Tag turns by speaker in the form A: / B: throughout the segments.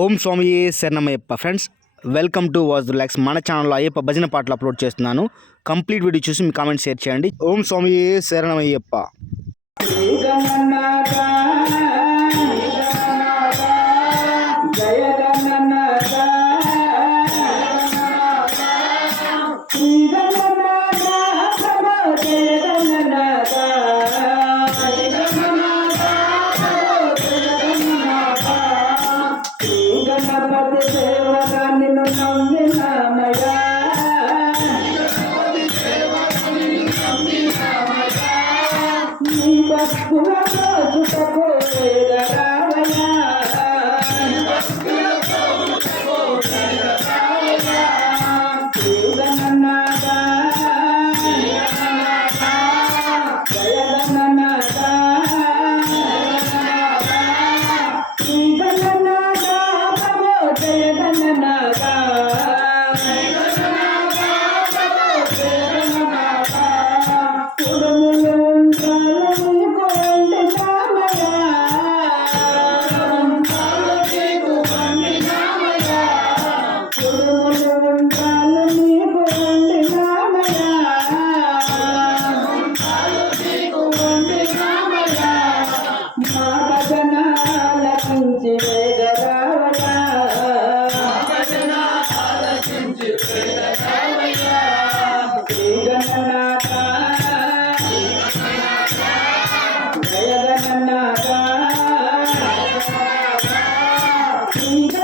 A: ఓం స్వామి శరణమయ్యప్ప. Friends welcome to వాజ్ relax మన ఛానల్లో అయ్యప్ప భజన పాటలు అప్లోడ్ చేస్తున్నాను. కంప్లీట్ వీడియో చూసి మీ కామెంట్ షేర్ చేయండి. ఓం స్వామి శరణమయ్యప్ప.
B: কাঁদে Yeah.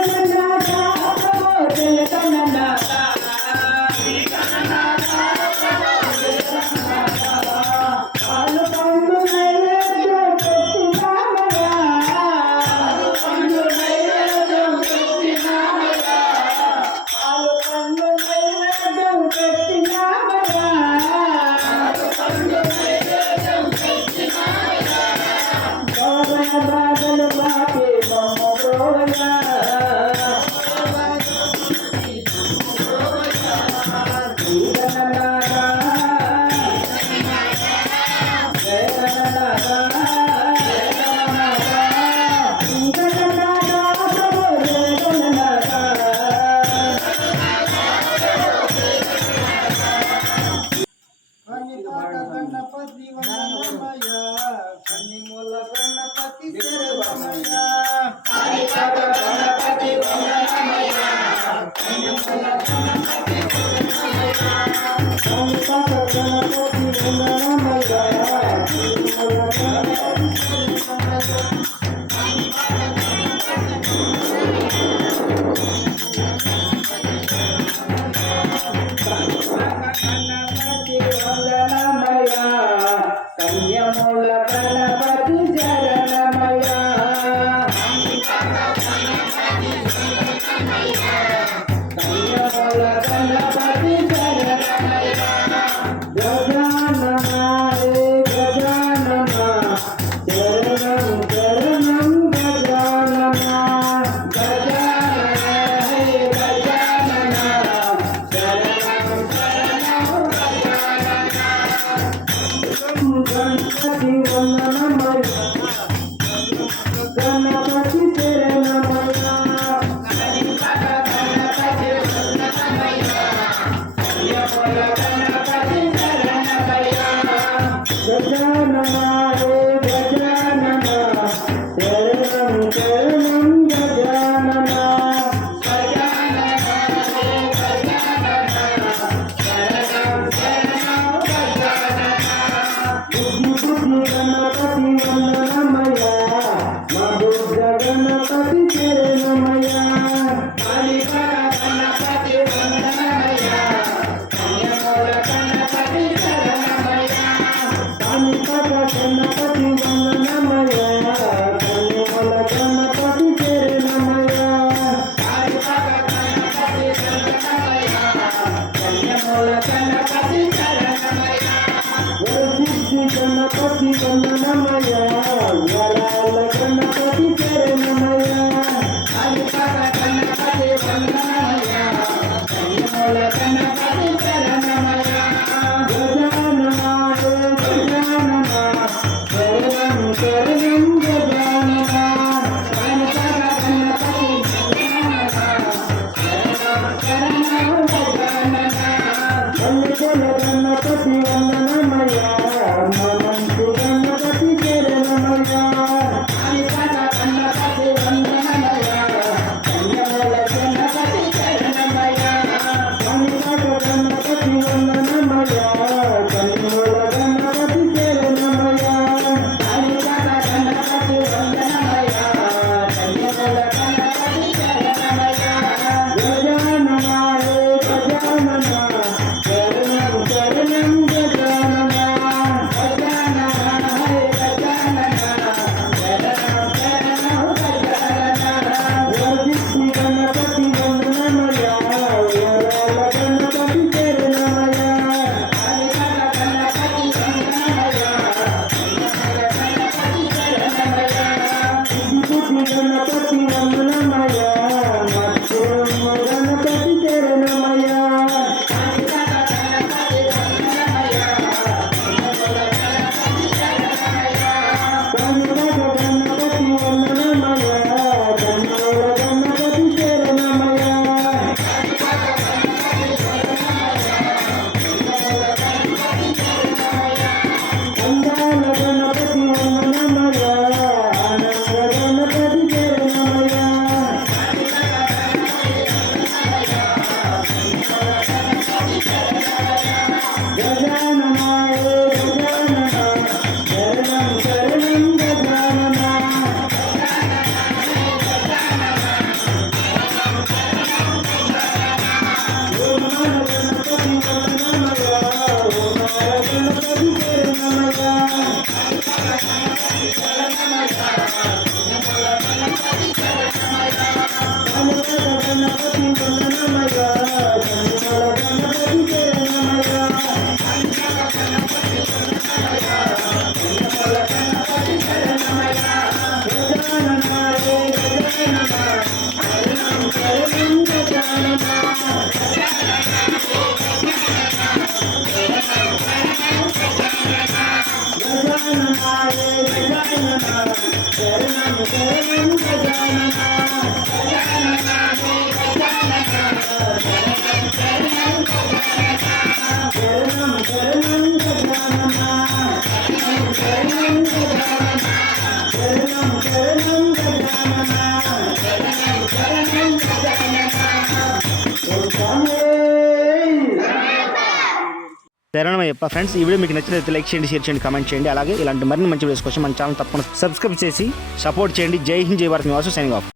A: శరణమయ్యప్ప. ఫ్రెండ్స్ ఈ వీడియో మీకు నచ్చినట్లయితే లైక్ చేయండి షేర్ చేయండి కామెంట్ చేయండి. అలాగే ఇలాంటి మరిన్ని మంచి వీడియోస్ కోసం మన ఛానల్ తప్పకుండా సబ్స్క్రైబ్ చేసి సపోర్ట్ చేయండి. జై హింద్ జై భారత్. Nivas signing off